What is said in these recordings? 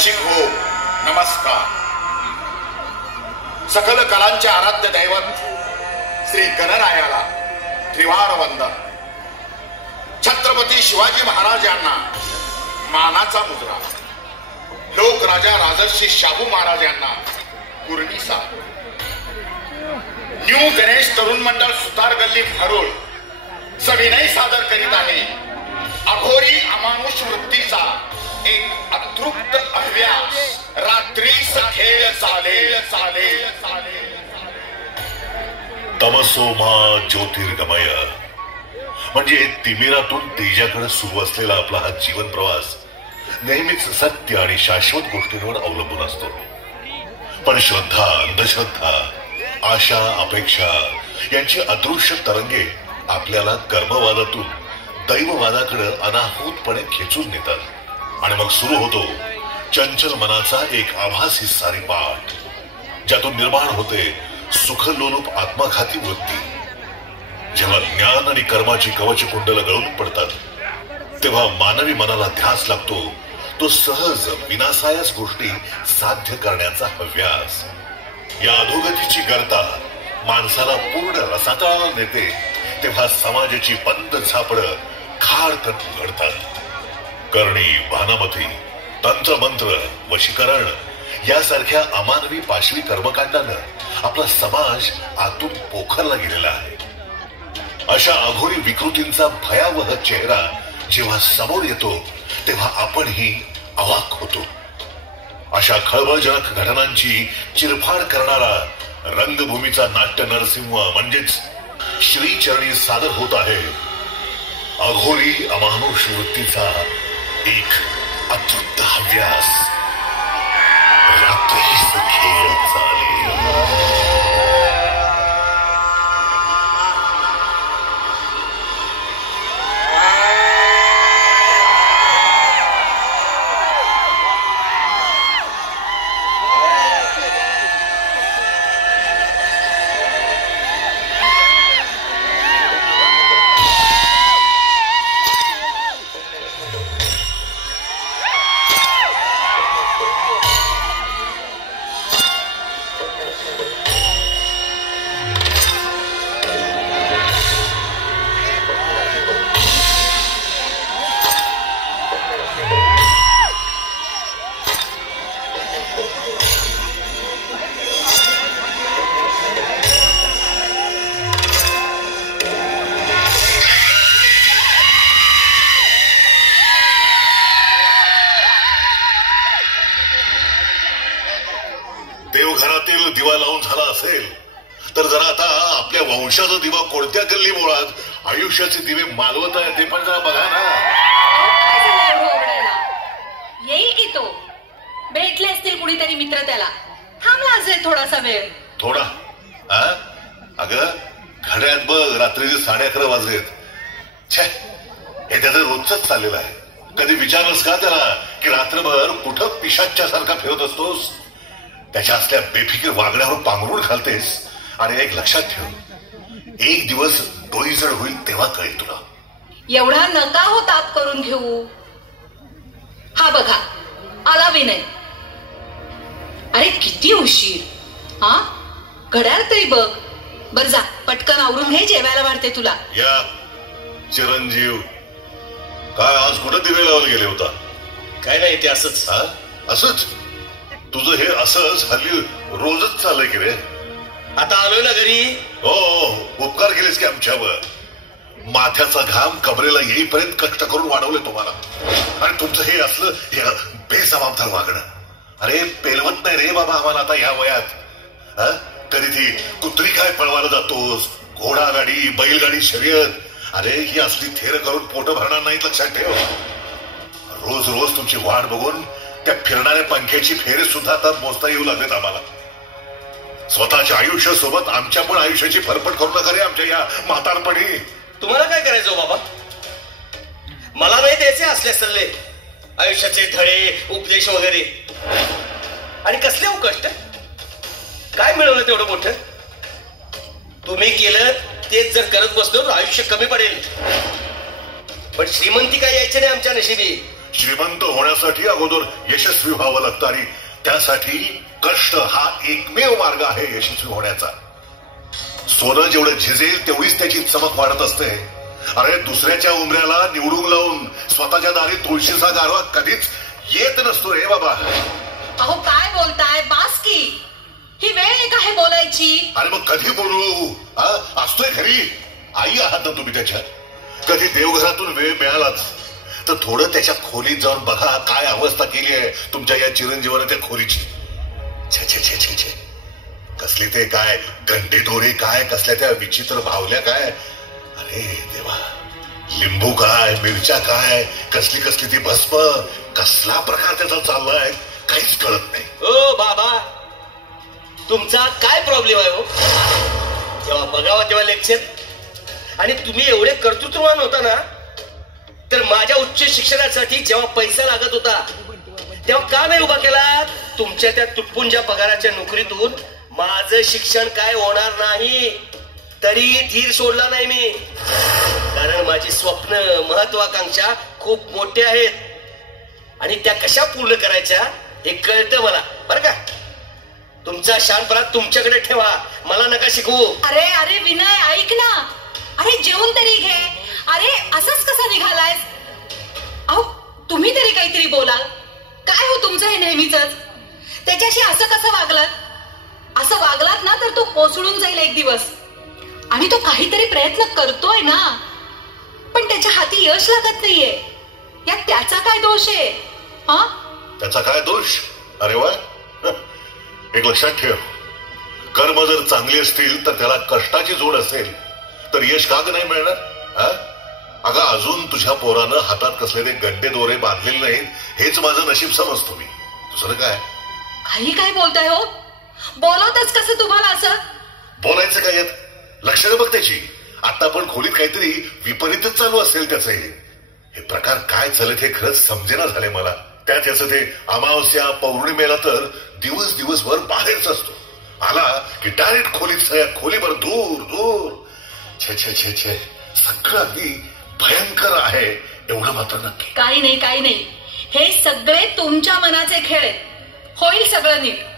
रसिक हो, नमस्कार. सकल कलांचे आराध्य दैवत श्री गणरायाला त्रिवार वंदन. छत्रपती शिवाजी महाराज यांना मानाचा मुजरा. लोकराजा राजर्षी शाहू महाराज यांना कुर्निसा. न्यू गणेश तरुण मंडळ सुतार गल्ली भरोळ सविनय सादर करीत आहे अघोरी अमानुष वृत्तीचा एक अतृप्त अभ्यास. रात्रीचा खेळ चालेल चालेल चालेल. तमसोमा ज्योतिर्गमय म्हणजे तिमिरातून तेजाकडे सुरू असलेला आपला हा जीवन प्रवास नेहमीच सत्य आणि शाश्वत गोष्टींवर अवलंबून असतो. पण श्रद्धा, अंधश्रद्धा, आशा, अपेक्षा यांची अदृश्य तरंगे आपल्याला कर्मवादातून दैववादाकडे अनाहूतपणे खेचून नेतात आणि मग सुरू होतो चंचल मनाचा एक आभासी सारीपाठ, ज्यातून निर्माण होते सुखलोलूप आत्मघाती वृत्ती. जेव्हा ज्ञान आणि कर्माची कवच कुंडल गळून पडतात तेव्हा मानवी मनाला ध्यास लागतो तो सहज विनासायास गोष्टी साध्य करण्याचा हव्यास. या अधोगतीची गर्ता माणसाला पूर्ण रसातळाला नेते तेव्हा समाजाची बंद झापडं खाडकन उघडतात. करणी, भानामती, तंत्रमंत्र, वशीकरण यासारख्या अमानवी पाशवी कर्मकांडानं आपला समाज आतून पोखरला गेलेला आहे. अशा अघोरी विकृतींचा भयावह चेहरा जेव्हा समोर येतो तेव्हा आपणही अवाक होतो. अशा खळबळजनक घटनांची चिरफाड करणारा रंगभूमीचा नाट्य नरसिंह म्हणजेच श्रीचरणी सादर होत आहे अघोरी अमानुष वृत्तीचा एक अतृप्त हव्यास. रात्रीच खेळ चालेल. देवघरातील दिवा लावून झाला असेल तर जरा आता आपल्या वंशाचा दिवा कोणत्या गल्ली मुळात आयुष्याचे दिवे मालवत आहे ते पण जरा बघा ना. येईल की तो. भेटले असतील कुणीतरी मित्र त्याला. थांबला असेल थोडासा वेळ. थोडा? अगं घड्यात बघ रात्रीचे 11:30 वाजलेत. छे, हे त्याचं रोजच चाललेलं आहे. कधी विचारलंस का त्याला की रात्रभर कुठं पिशाच्या सारखा फिरत असतोस? त्याच्या असल्या बेफिकीर वागण्यावर पांघरूण घालतेस. आणि एक लक्षात ठेव, एक दिवस डोई जड होईल तेव्हा कळेल तुला. एवढा नका हो ताप करून घेऊ. हा बघा आला विनय. अरे किती उशीर. घड्याळ तरी बघ. बर जा पटकन आवरून घे, जेवायला वाढते तुला. या चिरंजीव, काय आज कुठं दिवे लावले गेले होता? काय नाही ते असंच. असंच? तुझं हे असंच हल्ली रोजच चाललंय की रे? आता आलोय ना घरी. हो, उपकार केलेस की आमच्यावर. माथ्याचा घाम कमरेला येईपर्यंत कष्ट करून वाढवले तुम्हाला. आणि तुमचं हे असलं बेजबाबदार वागणं. अरे पेलवत नाही रे बाबा आम्हाला आता या वयात. कधी ती कुत्री काय पळवायला जातोस, घोडागाडी, बैलगाडी शर्यत. अरे ही असली थेर करून पोट भरणार नाही, लक्षात ठेव. रोज रोज तुमची वाट बघून त्या फिरणाऱ्या पंख्याची फेरे सुद्धा आता मोजता येऊ लागलेत आम्हाला. स्वतःच्या आयुष्यासोबत आमच्या पण आयुष्याची फरफट करू नका रे आमच्या या म्हातारपणी. तुम्हाला काय करायचं बाबा? मला नाही द्यायचे असले सल्ले, आयुष्याचे धडे, उपदेश वगैरे. आणि कसले हो कष्ट? काय मिळवलं तेवढं मोठं? तुम्ही केलं तेच जर करत बसलो तर आयुष्य कमी पडेल. पण श्रीमंती काय यायची नाही आमच्या नशिबी. श्रीमंत होण्यासाठी अगोदर यशस्वी व्हावं लागतं आणि त्यासाठी कष्ट हा एकमेव मार्ग आहे यशस्वी होण्याचा. सोनं जेवढं झिजेल तेवढीच त्याची चमक वाढत असते. अरे दुसऱ्याच्या उमऱ्याला निवडून लावून स्वतःच्या दारी तुळशीचा गारवा कधीच येत नसतो रे बाबा. अहो काय बोलताय, बास की. ही वेळ आहे का हे बोलायची? अरे मग कधी बोलू? असतोय घरी, आई आहात ना तुम्ही त्याच्या. कधी देवघरातून वेळ मिळालाच तर थोडं त्याच्या खोलीत जाऊन बघा काय अवस्था केली आहे तुमच्या या चिरंजीवानं त्या खोलीची. छे छे छे छे छे, कसले ते काय घंटे दोरे, काय कसल्या त्या विचित्र भावल्या काय. अरे देवा, लिंबू काय, मिरच्या काय, कसली कसली ती भस्म, कसला प्रकार त्याचा चाललाय काहीच कळत नाही. ओ बाबा, तुमचा काय प्रॉब्लेम आहे हो? जेव्हा बघावा तेव्हा लेक्चर. आणि तुम्ही एवढे कर्तृत्ववान होता ना, तर माझ्या उच्च शिक्षणासाठी जेव्हा पैसा लागत होता तेव्हा का नाही उभा केला? तुमच्या त्या तुटपुंज्या पगाराच्या नोकरीतून माझं शिक्षण काय होणार नाही तरी धीर सोडला नाही मी. कारण माझी स्वप्न, महत्वाकांक्षा खूप मोठे आहेत आणि त्या कशा पूर्ण करायच्या हे कळतं मला, बरं का? तुमचा शहाणपणा तुमच्याकडे ठेवा, मला नका शिकवू. अरे अरे विनय, ऐक ना. अरे जेवून तरी घे. अरे असंच कसा निघालाय? अहो तुम्ही तरी काहीतरी बोलाल. काय हो तुमचं हे नेहमीच? त्याच्याशी असं कसं वागलात? असं वागलात ना तर तो कोसळून जाईल एक दिवस. आणि तो काहीतरी प्रयत्न करतोय ना, पण त्याच्या हाती यश लागत नाहीये. यात त्याचा काय दोष आहे? हा, त्याचा काय दोष? अरे वा, एक लक्षात ठेव, कर्म जर चांगली असतील तर त्याला कष्टाची जोड असेल तर यश का नाही मिळणार? अगं अजून तुझ्या पोरानं हातात कसलेले गड्डे दोरे बांधलेले नाहीत हेच माझं नशीब समजतो मी. दुसरं काय? काही काय बोलताय हो? बोलवतच कसं तुम्हाला असं? बोलायचं काय यात? लक्षात बघ त्याची. आता पण खोलीत काहीतरी विपरीतच चालू असेल त्याचं. हे प्रकार काय चालत हे खरंच समजेना झाले मला. त्यात याचं ते अमावस्या पौर्णिमेला तर दिवस दिवसभर बाहेरच असतो. आला की डायरेक्ट खोलीत, खोलीभर दूर दूर. छे छे छे छे, सगळं अगदी भयंकर आहे एवढं मात्र नक्की. काही नाही, काही नाही. हे सगळे तुमच्या मनाचे खेळ आहेत. होईल सगळं नीट.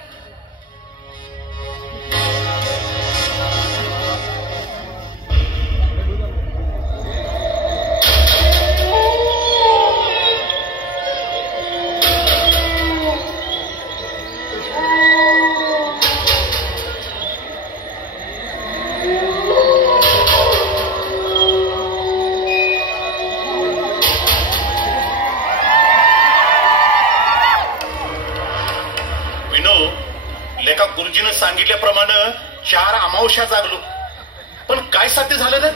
गुरुजीनं सांगितल्याप्रमाणे 4 अमावस्या जागलो, पण काय साध्य झालं ना?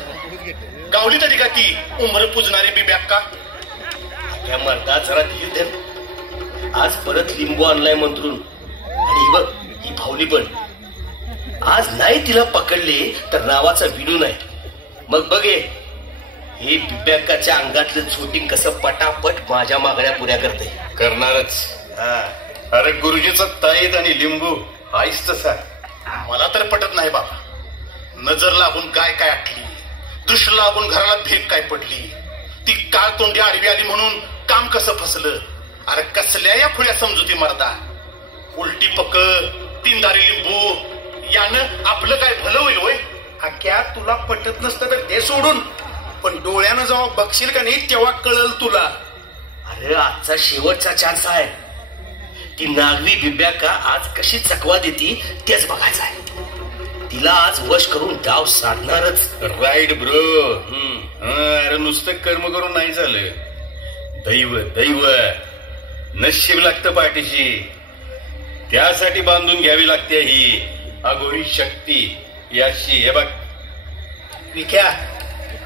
गावली तरी का ती उमर पुजणारी बिब्याक्का? त्या मर्दा जरा धीर धर. आज परत लिंबू आणलाय मंत्रून. आणि ही बघ, ही भावली पण आज नाही तिला पकडले तर नावाचा विनू नाही. मग बघे हे बिब्याक्काच्या अंगातलं झोटिंग कसं पटापट माझ्या मागण्या पुऱ्या करते. करणारच. अरे गुरुजीचा ताईत आणि लिंबू हायच तसा. मला तर पटत नाही बाबा. नजर लागून गाय काय आटली, दृष्ट लागून घराला भेग काय पडली, ती काळ तोंडी आडवी आली म्हणून काम कसं फसलं. अरे कसल्या या खुल्या समजुती मर्दा. उलटी पक, 3 दारी लिंबू यानं आपलं काय भलं होईल होय? अख्या तुला पटत नसतं तर ते सोडून, पण डोळ्यानं जेव्हा बघशील का नाही तेव्हा कळल तुला. अरे आजचा शेवटचा चान्स आहे. ती नागवी बिब्याक्का आज कशी चकवा देती तेच बघायचं आहे. तिला आज वश करून डाव साधणारच. Right bro. अरे नुसतं कर्म करून नाही झालं. दैव दैव नशीब लागतं पाठीशी. त्यासाठी बांधून घ्यावी लागते ही अघोरी शक्ती याशी. हे बघ विख्या,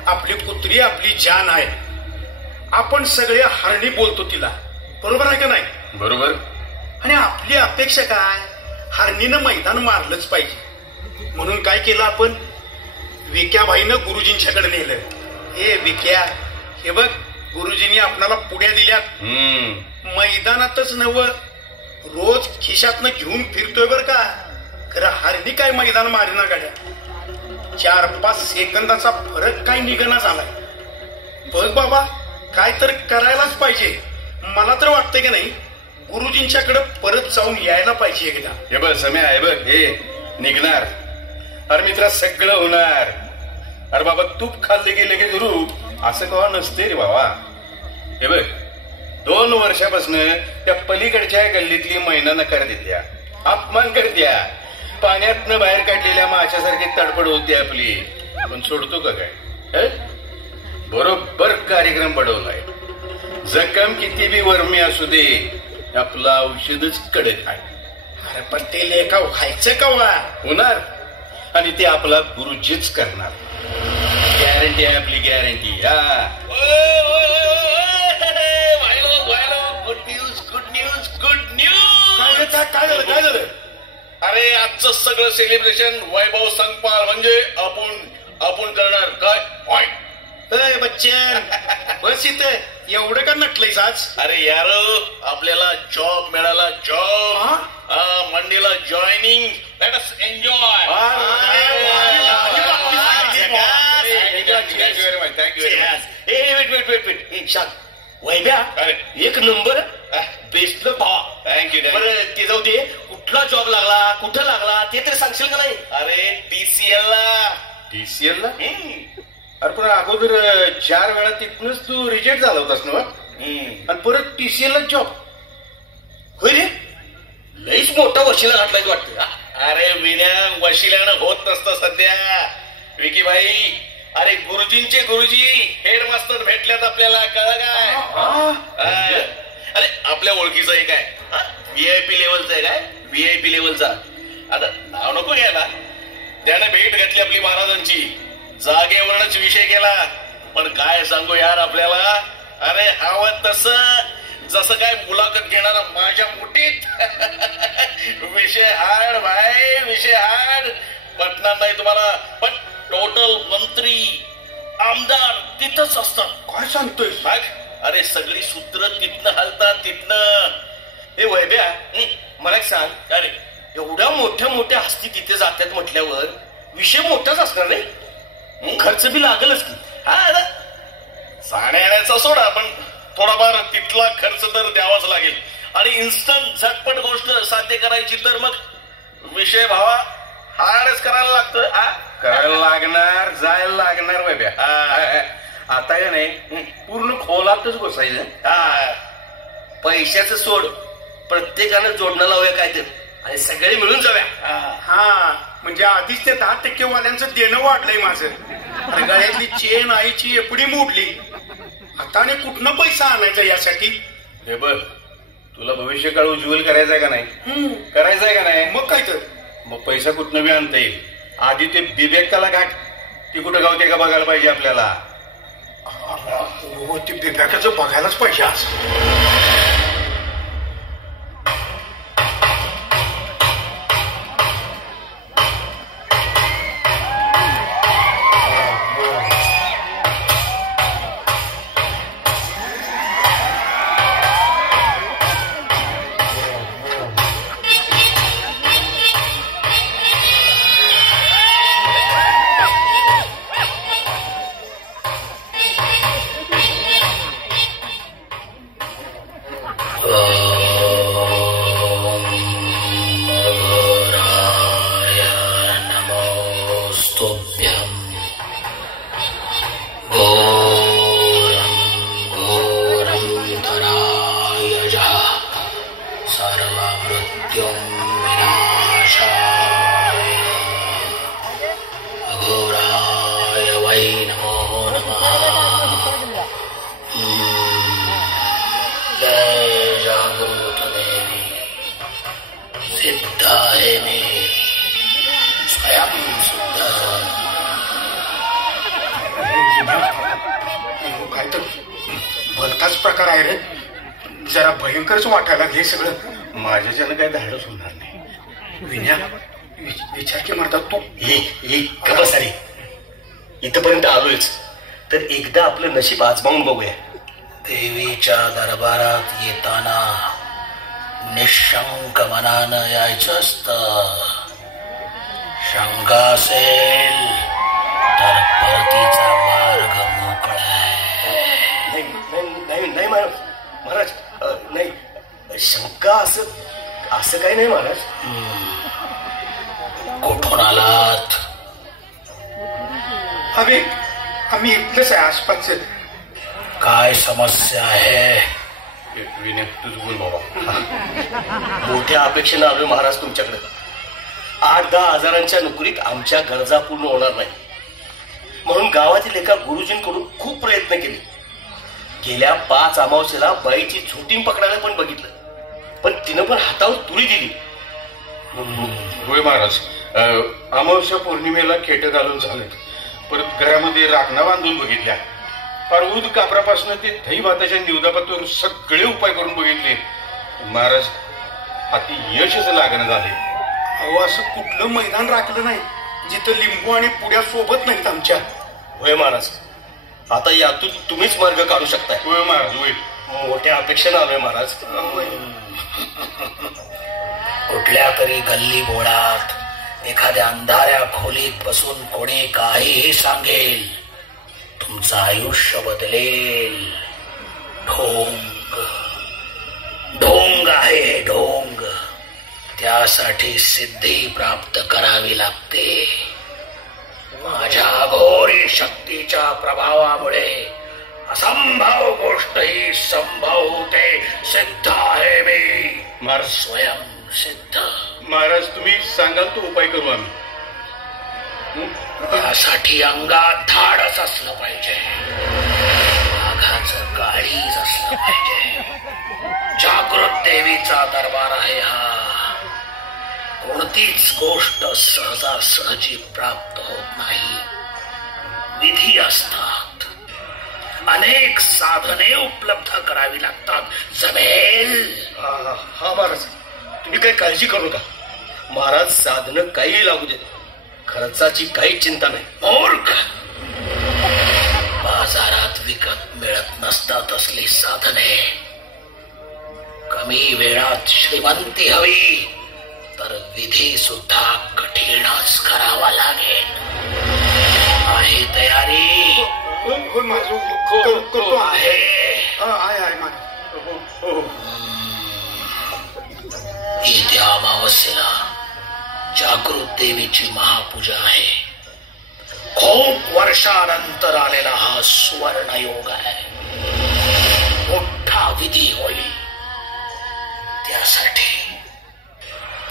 आपली कुत्री आपली जान आहे. आपण सगळे हरणी बोलतो तिला, बरोबर आहे का नाही? बरोबर. आणि आपली अपेक्षा काय? हरणीनं मैदान मारलंच पाहिजे. म्हणून काय केलं आपण? विक्या भाईनं गुरुजींच्याकडे नेलं. हे विक्या, हे बघ गुरुजींनी आपल्याला पुढ्या दिल्यात. मैदानातच नव, रोज खिशातनं घेऊन फिरतोय बर का. खरं हरणी काय मैदान मारेना गाड्या. 4-5 सेकंदाचा फरक काय निघणा झालाय. बघ बाबा, काय तर करायलाच पाहिजे. मला तर वाटतंय की नाही गुरुजींच्याकडे परत जाऊन यायला पाहिजे एकदा. हे बघ सम्या, हे बघ, हे निघणार. अरे मित्रा, सगळं होणार. अरे बाबा, तूप खाल्ले गेले की गुरु असं कवा नसते रे बाबा. हे बघ, 2 वर्षापासून त्या पलीकडच्या गल्लीतली मैना नकार देत्या, अपमान करत्या, पाण्यातनं बाहेर काढलेल्या माशासारखी तडफड होती आपली. पण सोडतो का काय? बरोबर कार्यक्रम पडवलाय. जखम किती बी वर्मी असू दे, आपलं औषधच कडक आहे. अरे पण ते लेखा व्हायचं कवा? होणार, आणि ते आपला गुरुजीच करणार. गॅरंटी आहे आपली, guarantee. Good news, good news, good news. काय झालं? अरे आजचं सगळं सेलिब्रेशन वैभव संकपाळ म्हणजे आपण करणार. काय बच्चन, बस इथे एवढं का नटलंयस आज? अरे यार, आपल्याला जॉब मिळाला, जॉब. मंडेला जॉईनिंग. Let us enjoy. वैभ्या, अरे एक नंबर, बेस्ट भावा. थँक्यू. बरं ते जाऊ दे, कुठला जॉब लागला, कुठं लागला ते तरी सांगशील का नाही? अरे TCL ला. TCL ला? अरे पण अगोदर 4 वेळा तिथूनच तू रिजेक्ट झाला होतास ना? आणि परत TCL ला जॉब? होय रे, लईच मोठा वशिला घातलाय वाटतं. अरे विण्या, वशिल्यानं होत नसतं सध्या. विकी भाई, अरे गुरुजींचे गुरुजी हेडमास्टर भेटल्यात आपल्याला, कळलं काय? अरे आपल्या ओळखीचं एक आहे, VIP लेवलचा आहे. काय VIP लेवलचा? आता नाव नको घ्यायला. त्याने भेट घातली आपली महाराजांची, जागेवरच विषय केला. पण काय सांगू यार आपल्याला, अरे हवं तसं, जसं काय मुलाखत घेणारा माझ्या मुठीत. विषय हाड भाई, विषय हाड. पटणार नाही तुम्हाला, पण टोटल मंत्री आमदार तिथंच असतात. काय सांगतोय? अरे सगळी सूत्र तिथनं हलतात, तिथनं. हे वैभ्या, मला एक सांग, अरे एवढ्या मोठ्या मोठ्या हस्ती तिथे जातात म्हटल्यावर विषय मोठाच असणार नाही? खर्च बी लागलच की. हा, जाण्याचा सोडा, पण थोडाफार तिथला खर्च तर द्यावाच लागेल. आणि इन्स्टंट झटपट गोष्ट साध्य करायची तर मग विषय भावा हार्डच करायला लागतं. करायला लागणार, जायला लागणार बाब्या. आता का नाही, पूर्ण खोलातच घुसायचं. पैशाचं सोड, प्रत्येकानं जोडणं लावूया काय तर, आणि सगळे मिळून जाऊया. हा, म्हणजे आधीच ते 10% वाल्यांचं देणं वाढलंय माझं. गळ्यातली चेन आईची एपडी मोडली. आता आणि कुठनं पैसा आणायचा यासाठी? हे बघ, तुला भविष्यकाळ उज्ज्वल करायचंय का नाही? करायचंय का नाही? मग काय तर, मग पैसा कुठनं बी आणता येईल. आधी ते बिबेकाला घाट, ती कुठं गावते का बघायला पाहिजे आपल्याला. हो, ते बिबेकाचं बघायलाच पाहिजे आज. काय तर भलताच प्रकार आहे रे. जरा भयंकरच वाटायला हे सगळं. माझ्याच्यानं काही धाडस होणार नाही. विन्या, विचार की म्हणतात तू. बस अरे, इथपर्यंत आलोयच तर एकदा आपलं नशीब आजमावून बघूया. देवीच्या दरबारात येताना निशंक मनानं यायचं असतं. शंका असेल तर परतीचा मार्ग मोकळा आहे. नाही महाराज, नाही शंका असं काही नाही महाराज. कुठून आलात? आम्ही इथलंच आहे आसपासच. काय समस्या आहे? विनय तुझ बोल बाबा. मोठ्या अपेक्षेनं आलोय महाराज तुमच्याकडे. 8-10 हजारांच्या नोकरीत आमच्या गरजा पूर्ण होणार नाही म्हणून गावातील एका गुरुजींकडून खूप प्रयत्न केले. गेल्या 5 अमावस्येला बाईची झोटीम पकडायला पण बघितलं, पण तिनं पण हातावर तुरी दिली. होय महाराज, अमावस्या पौर्णिमेला खेट घालून झाले, परत घरामध्ये राखणा बांधून बघितल्या, फार ऊद कापरापासून ते दही भाताच्या निवदापातून सगळे उपाय करून बघितले. महाराज हाती यशच लागणं झाले. अहो असं कुठलं मैदान राखलं नाही जिथं लिंबू आणि पुड्या सोबत नाहीत आमच्या. होय महाराज, आता यातून तुम्हीच मार्ग काढू शकताय. होय महाराज होय. मोठ्या अपेक्षेनं आलोय महाराज. कुठल्या तरी गल्ली बोळात एखाद्या अंधाऱ्या खोलीत बसून कोणी काहीही सांगेल, तुमचं आयुष्य बदलेल. ढोंग ढोंग आहे हे ढोंग. त्यासाठी सिद्धी प्राप्त करावी लागते. माझ्या घोरी शक्तीच्या प्रभावामुळे असंभव गोष्टही संभव होते. सिद्ध आहे मी, महाराज स्वयं सिद्ध. महाराज तुम्ही सांगाल तो उपाय करू आम्ही. त्यासाठी अंगात धाडस असलं पाहिजे, वाघाचं काळीज असलं पाहिजे. जागृत देवीचा दरबार आहे हा. कोणतीच गोष्ट सहजासहजी प्राप्त होत नाही. विधी असतात, अनेक साधने उपलब्ध करावी लागतात. जमेल. हा महाराज, तुम्ही काही काळजी करू नका. महाराज साधनं काही लागू देत, खर्चाची काही चिंता नाही. मूर्ख, बाजारात विकत मिळत नसतात असली साधने. कमी वेळात श्रीमंती हवी तर विधी सुद्धा कठीणच करावा लागेल. आहे तयारी? आहे. येत्या अमावस्येला जागृत देवीची महापूजा आहे. खूप वर्षानंतर आलेला हा सुवर्णयोग आहे. मोठा विधी होईल.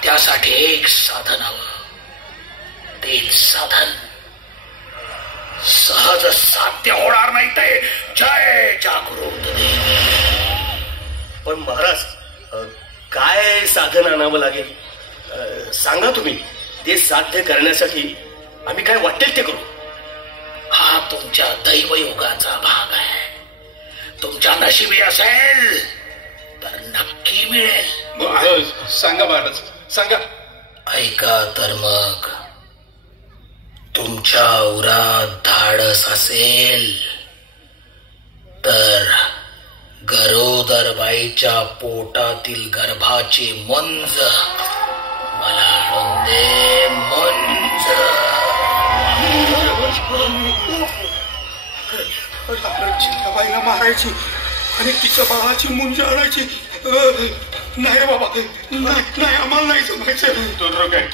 त्यासाठी एक साधन हवं. ते साधन सहज साध्य होणार नाही. ते जय जागृत देवी. पण महाराज काय साधन आणावं लागेल सांगा तुम्ही. ते साध्य करण्यासाठी आम्ही काय वाटेल ते करू. हा तुमच्या दैवयोगाचा भाग आहे. तुमच्या नशिबी असेल तर नक्की मिळेल. सांगा महाराज सांगा. ऐका तर मग. तुमच्या उरात धाडस असेल तर गरोदर बाईच्या पोटातील गर्भाची मुंज मला आणून दे. मुंज. बाईला मारायची आणि तिच्या बाळाची मुंज आणायची. नाही बाबा, नाही आम्हाला नाही जमायचं. तो काय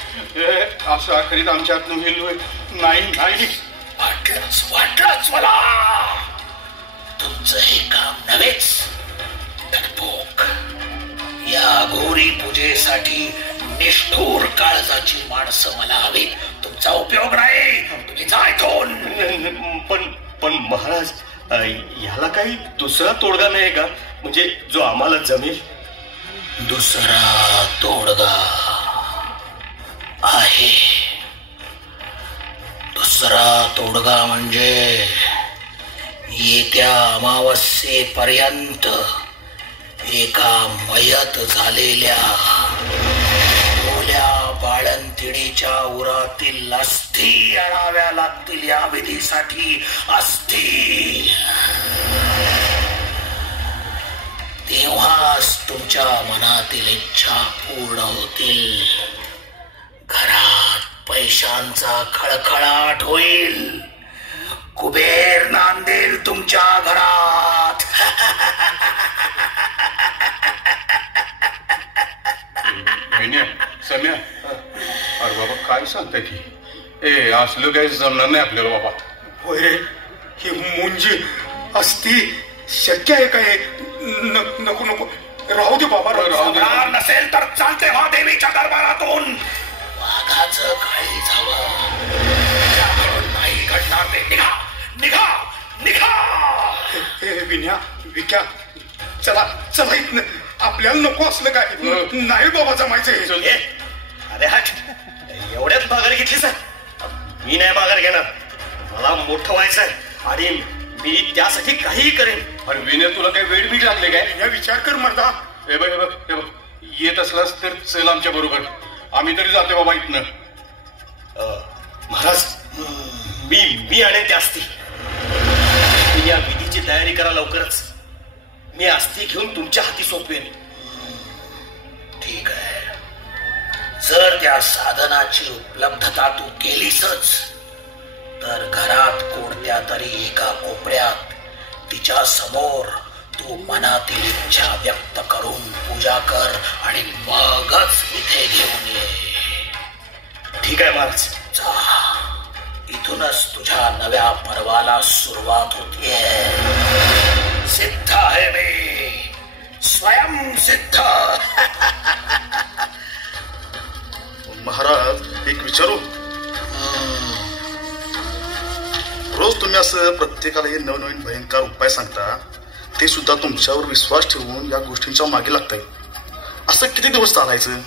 असं आखरीत आमच्या हातून होईल? नाही. वाटलंच मला. तुमचं हे काम नव्हेच डरपोक. या घोरी पूजेसाठी निष्ठूर काळजाची माणसं मला हवीत. तुमचा उपयोग नाही. तुम्ही जा इथून. पण महाराज ह्याला काही दुसरा तोडगा नाही का, म्हणजे जो आम्हाला जमेल? दुसरा तोडगा आहे. दुसरा तोडगा म्हणजे येत्या अमावस्येपर्यंत एका मयत झालेल्या ओल्या बाळंतिणीच्या उरातील अस्थी आणाव्या लागतील. या विधीसाठी अस्थी. तेव्हाच तुमच्या मनातील इच्छा पूर्ण होतील. घरात पैशांचा खळखळाट होईल. कुबेर नांदेल तुमच्या घरात. विनय सम्या अरे बाबा काय सांगताय की ए असलं काही जमणार नाही आपल्याला बाबा. होय रे, ही मुंजी असती शक्य आहे काय? नको नको राहू दे बाबा, राहू दे. नसेल तर चालते व्हा देवीच्या दरबारातून. वाघाचं काही जावं नाही घडणार ते. निघा निघा निघा. हे विन्या विक्या चला चला इथनं. आपल्याला नको असलं काय नाही बाबा जमायचं. अरे हट, एवढ्यात माघार घेतली सर? मी नाही माघार घेणार. मला मोठं व्हायचंय आणि मी त्यासाठी काहीही करेन. अरे विनय तुला काही वेळ बीट लागले काय? या विचार कर मर्दा. हे बघ हे बघ हे बघ, येत असलास तर चल आमच्या बरोबर. आम्ही तरी जातो बाबा इथनं. महाराज मी आणेन त्या अस्थी. या विधीची तयारी करा लवकरच. मी अस्थी घेऊन तुमच्या हाती सोपवेन. ठीक आहे. जर त्या साधनाची उपलब्धता तू केलीसच तर घरात कोणत्या तरी एका कोपऱ्यात तिच्या समोर तू मनातील इच्छा व्यक्त करून पूजा कर आणि मगच इथे घेऊन ये. ठीक आहे महाराज. जा. इथूनच तुझ्या नव्या पर्वाला सुरुवात होतीये. सिद्ध आहे मी, स्वयंसिद्ध. महाराज एक विचारू. रोज तुम्ही असं प्रत्येकाला हे नवनवीन भयंकर उपाय सांगता, ते सुद्धा तुमच्यावर विश्वास ठेवून या गोष्टींच्या मागे लागताय. असं किती दिवस चालायचं?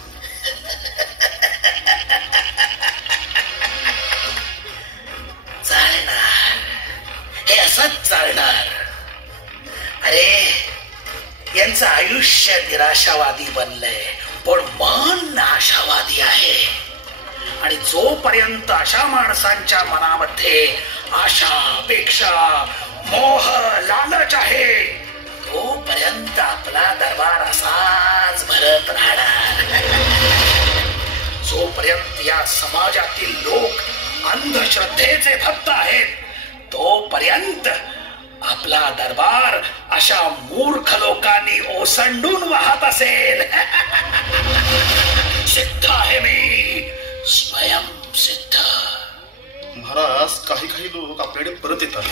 चालणार, हे असंच चालणार. अरे यांचं आयुष्य निराशावादी बनलंय, पण मन आशावादी आहे. आणि जोपर्यंत अशा माणसांच्या मनामध्ये आशा, अपेक्षा, मोह, लालच आहे तोपर्यंत आपला दरबार असाच भरत राहणार. जोपर्यंत या समाजातील लोक अंधश्रद्धेचे भक्त आहेत तोपर्यंत आपला दरबार अशा मूर्ख लोकांनी ओसंडून वाहत असेल. सिद्ध आहे मी, स्वयंसिद्ध. महाराज काही लोक आपल्याकडे परत येतात,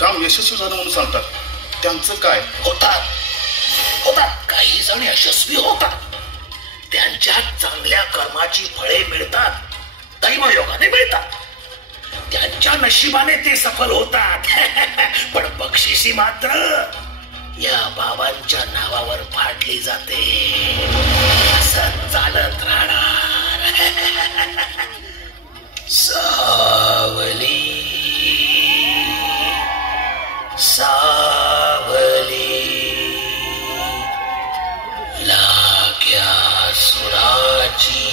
काम यशस्वी झालं म्हणून सांगतात. त्यांचं काय? होतात काही जण यशस्वी होतात. त्यांच्या चांगल्या कर्माची फळे मिळतात, दैवयोगाने मिळतात. त्यांच्या नशिबाने ते सफल होतात. पण बक्षिसी मात्र या बाबांच्या नावावर फाडली जाते. असं चालत राहणार. सावली सावली लाग्या सुराची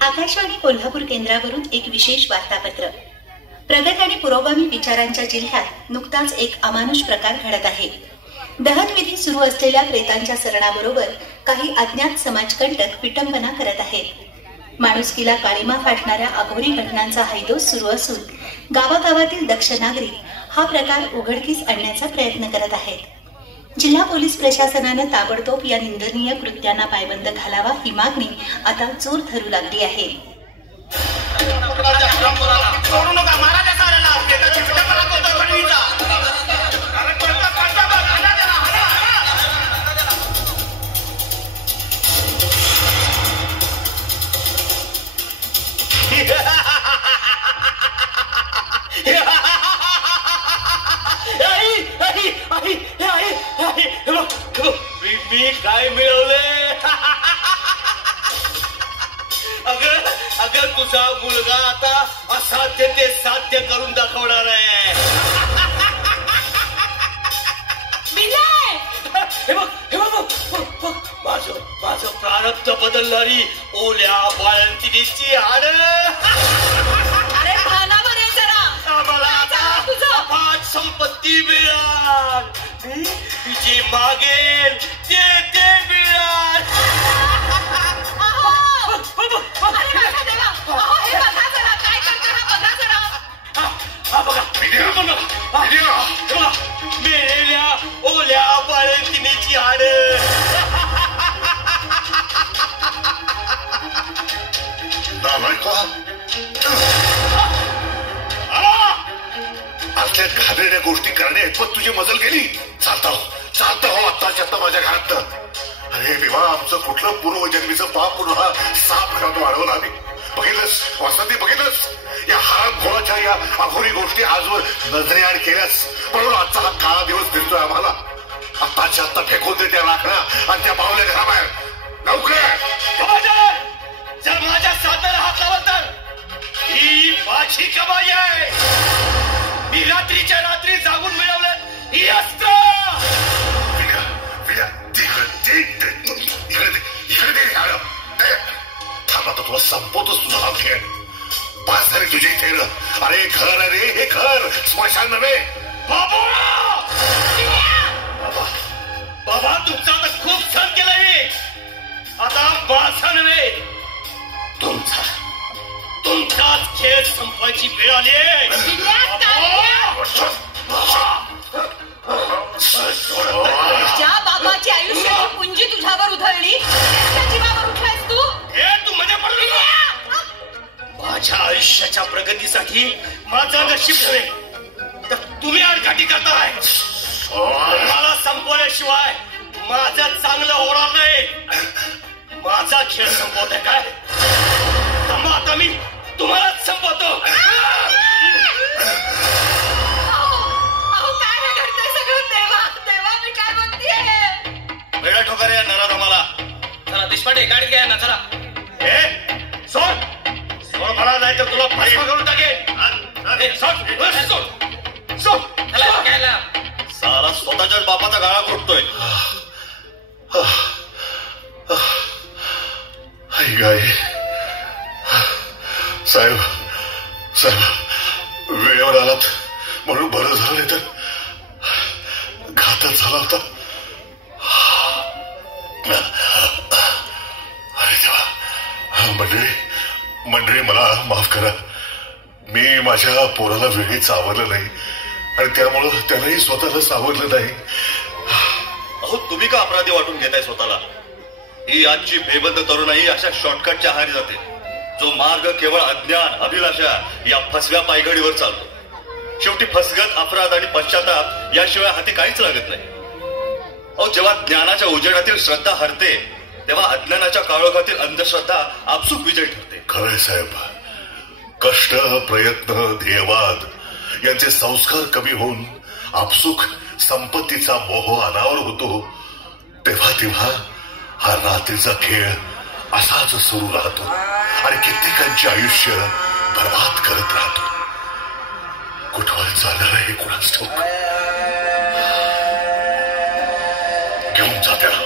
आकाशवाणी कोल्हापूर केंद्रावरून एक विशेष वार्तापत्र. प्रगत आणि पुरोगामी विचारांच्या जिल्ह्यात नुकताच एक अमानुष प्रकार घडत आहे. दहनविधी सुरू असलेल्या प्रेतांच्या सरणाबरोबर काही अज्ञात समाजकंटक विटंबना करत आहेत. माणुसकीला काळीमा फाटणाऱ्या अघोरी घटनांचा हैदोस सुरू असून गावागावातील दक्ष नागरिक हा प्रकार उघडकीस आणण्याचा प्रयत्न करत आहेत. जिल्हा पोलीस प्रशासनानं ताबडतोब या निंदनीय कृत्यांना पायबंद घालावा ही मागणी आता जोर धरू लागली आहे. मी काय मिळवले? अगं तुझा मुलगा आता असाध्य ते साध्य करून दाखवणार आहे. माझं प्रारब्ध बदलणारी ओल्या बाळंतिणीची हाड. मला आता अफाट संपत्ती मिळाल. जी मागेल ते मिळाल. करतो हा? आपल्या घाणेरड्या गोष्टी करणे इतपत तुझी मजल गेली? चालता हो आत्ताच्या आता माझ्या घरात. अरे देवा, आमचं कुठलं पूर्वजन्मीचं पाप पुन्हा साप घरात वाढवलं आम्ही. बघितलंस वसंती, बघितलंस या हरामखोराच्या या अघोरी गोष्टी आजवर नजरेआड केल्यास, म्हणून आजचा हा काळा दिवस दिसतोय आम्हाला. आत्ताच्या आत्ता फेकून दे त्या लाकडा आणि त्या पावल्या घराबाहेर लवकर. जर माझ्या साथाला हात लावत तर ही माझी कमाई आहे. मी रात्रीच्या रात्री जागून मिळवलं ही अस्त्र. थांबा तर तुला संपवतोच तुझा हा खेळ. पाच झाली तुझी इथे. अरे घर, अरे हे घर स्मशान नव्हे. बाबा बाबा, तुमचा तर खूप सण केलाय मी. आता माझा नव्हे, तुमचाच खेळ संपवायची वेळ आली आहे. ज्या बाबाची आयुष्याची पुंजी तुझ्यावर उधळली त्या जीवावर उठलायस तू. हे तू मध्ये पडली. माझ्या आयुष्याच्या प्रगतीसाठी माझं नशीब नव्हे तर तुम्ही आडकाठी करताय. मला संपवल्याशिवाय माझं चांगलं होणार नाही. माझा खेळ संपवताय काय? आता मी तुम्हालाच संपवतो. काय घडतंय सगळं? देवा मी काय म्हणतेय? वेळा ठोकर या नराधमाला. चला देशपांडे, गाडीत घ्या ना. चला हे सोड मला, नाही तर तुला भस्म करून टाकेल. सारा स्वतःच्याच बापाचा गाळा घोटतोय. गाय साहेब, वेळेवर आलात म्हणून बरं झालं, नाही तर घातच झाला होता. अरे देवा. मंडळी मला माफ करा. मी माझ्या पोराला वेळी सावरलं नाही आणि त्यामुळं त्यालाही स्वतःला सावरलं नाही. अहो, तुम्ही का अपराधी वाटून घेताय स्वतःला? ही आजची बेबंद तरुणाई अशा शॉर्टकटच्या आहारी जाते, जो मार्ग केवळ अज्ञान, अभिलाषा या फसव्या पायघडीवर चालतो. शेवटी फसगत, अपराध आणि पश्चाताप याशिवाय हाती काहीच लागत नाही. अहो, जेव्हा ज्ञानाच्या उजेडातील श्रद्धा हरते तेव्हा अज्ञानाच्या काळोखातील अंधश्रद्धा आपसूक विजय ठरते. खरंय साहेब. कष्ट, प्रयत्न, ध्येयवाद यांचे संस्कार कमी होऊन आपसूक संपत्तीचा मोह अनावर होतो. तेव्हा हा रात्रीचा खेळ असाच सुरू राहतो आणि कित्येकांचे आयुष्य बर्बाद करत राहतो. कुठवर जाणार आहे कुणाच ठाऊक. घेऊन जा त्याला.